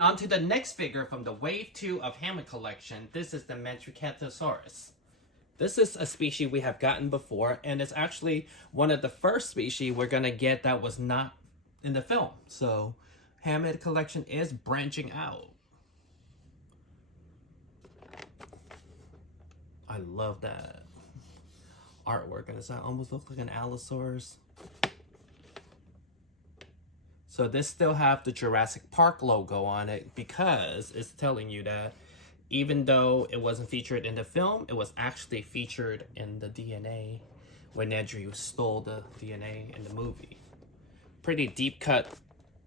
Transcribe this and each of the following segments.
On to the next figure from the Wave 2 of Hammond collection. This is the Metriacanthosaurus. This is a species we have gotten before, and it's actually one of the first species we're going to get that was not in the film. So, Hammond collection is branching out. I love that artwork, and it almost looks like an Allosaurus. So this still have the Jurassic Park logo on it because it's telling you that even though it wasn't featured in the film, it was actually featured in the DNA when Andrew stole the DNA in the movie. Pretty deep cut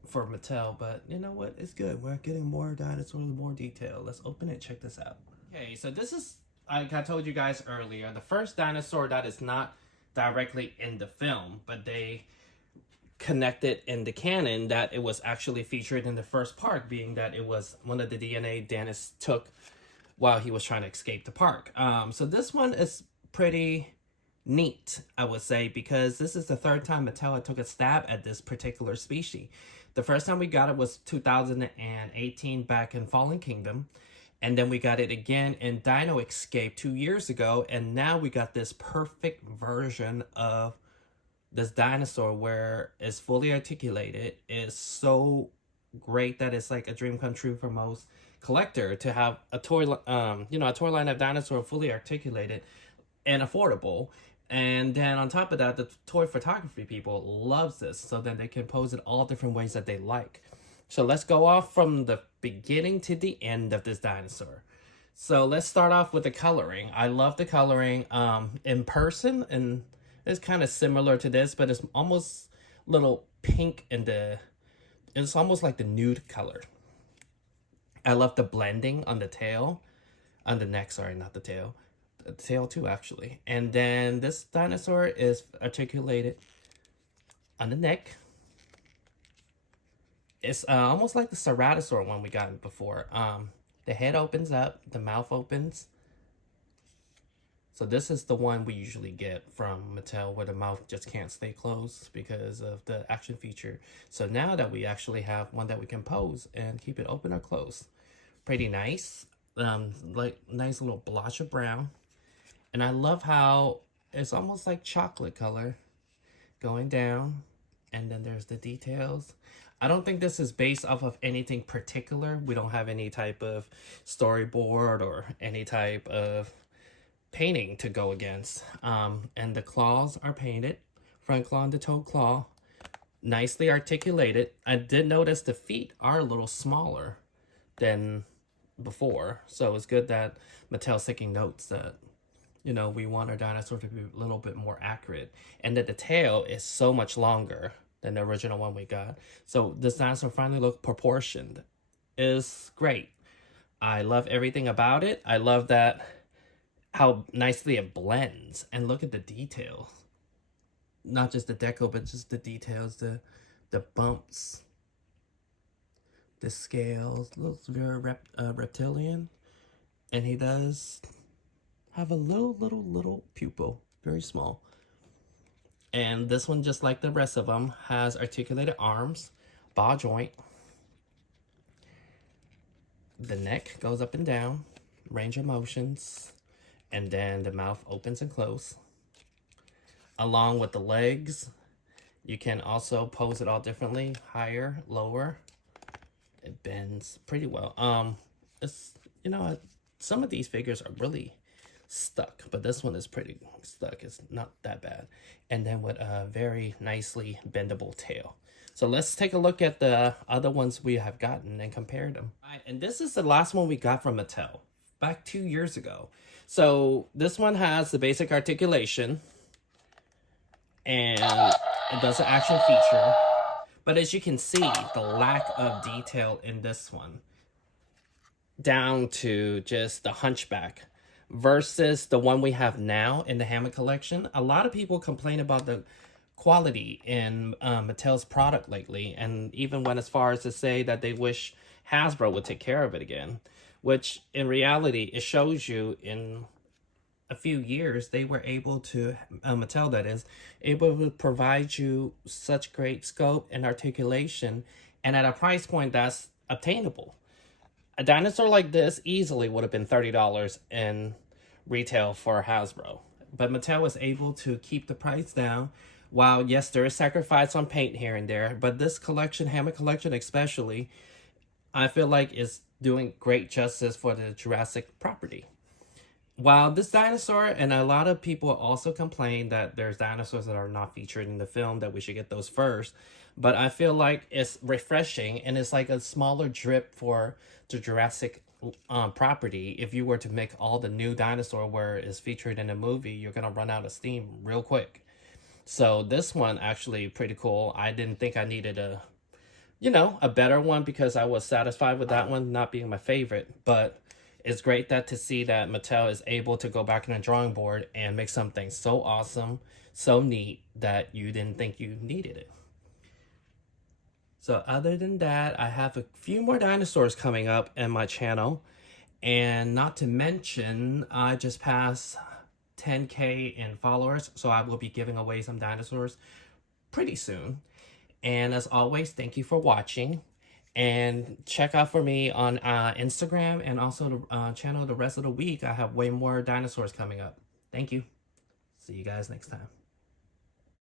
for Mattel, but you know what? It's good. We're getting more dinosaurs, more detail. Let's open it, check this out. Okay, so this is, like I told you guys earlier, the first dinosaur that is not directly in the film, but they connected in the canon that it was actually featured in the first park, being that it was one of the DNA Dennis took while he was trying to escape the park. So this one is pretty neat, I would say, because this is the third time Mattel took a stab at this particular species. The first time we got it was 2018 back in Fallen Kingdom, and then we got it again in Dino Escape 2 years ago, and now we got this perfect version of this dinosaur where it's fully articulated. Is so great that it's like a dream come true for most collector to have a toy, a toy line of dinosaur fully articulated and affordable. And then on top of that, the toy photography people loves this, so then they can pose it all different ways that they like. So let's go off from the beginning to the end of this dinosaur. So let's start off with the coloring. I love the coloring in person, and it's kind of similar to this, but it's almost little pink in it's almost like the nude color. I love the blending on the tail, on the neck, sorry, not the tail. The tail too, actually. And then this dinosaur is articulated on the neck. It's almost like the Ceratosaur one we got before. The head opens up, the mouth opens. So this is the one we usually get from Mattel where the mouth just can't stay closed because of the action feature. So now that we actually have one that we can pose and keep it open or closed. Pretty nice. Like nice little blotch of brown. And I love how it's almost like chocolate color going down. And then there's the details. I don't think this is based off of anything particular. We don't have any type of storyboard or any type of painting to go against. And the claws are painted, front claw and the toe claw, nicely articulated. I did notice the feet are a little smaller than before, so it's good that Mattel's taking notes that, we want our dinosaur to be a little bit more accurate, and that the tail is so much longer than the original one we got. So this dinosaur finally looked proportioned. Is great. I love everything about it. I love that how nicely it blends, and look at the details. Not just the deco, but just the details, the bumps, the scales. Looks very reptilian, and he does have a little pupil, very small. And this one, just like the rest of them, has articulated arms, ball joint. The neck goes up and down, range of motions. And then the mouth opens and closes. Along with the legs, you can also pose it all differently, higher, lower. It bends pretty well. It's, some of these figures are really stuck, but this one is pretty stuck. It's not that bad. And then with a very nicely bendable tail. So let's take a look at the other ones we have gotten and compare them. All right, and this is the last one we got from Mattel back 2 years ago. So this one has the basic articulation, and it does an action feature. But as you can see, the lack of detail in this one, down to just the hunchback, versus the one we have now in the Hammond collection. A lot of people complain about the quality in Mattel's product lately, and even went as far as to say that they wish Hasbro would take care of it again. Which, in reality, it shows you in a few years, they were able to, Mattel that is, able to provide you such great scope and articulation, and at a price point that's obtainable. A dinosaur like this easily would have been $30 in retail for Hasbro. But Mattel was able to keep the price down. While, yes, there is sacrifice on paint here and there, but this collection, Hammond collection especially, I feel like is doing great justice for the Jurassic property. While this dinosaur, and a lot of people also complain that there's dinosaurs that are not featured in the film, that we should get those first. But I feel like it's refreshing and it's like a smaller drip for the Jurassic property. If you were to make all the new dinosaur where it's featured in a movie, you're going to run out of steam real quick. So this one actually pretty cool. I didn't think I needed a better one because I was satisfied with that one not being my favorite. But it's great to see that Mattel is able to go back in the drawing board and make something so awesome, so neat that you didn't think you needed it. So other than that, I have a few more dinosaurs coming up in my channel. And not to mention, I just passed 10K in followers, so I will be giving away some dinosaurs pretty soon. And as always, thank you for watching. And check out for me on Instagram and also the channel the rest of the week. I have way more dinosaurs coming up. Thank you. See you guys next time.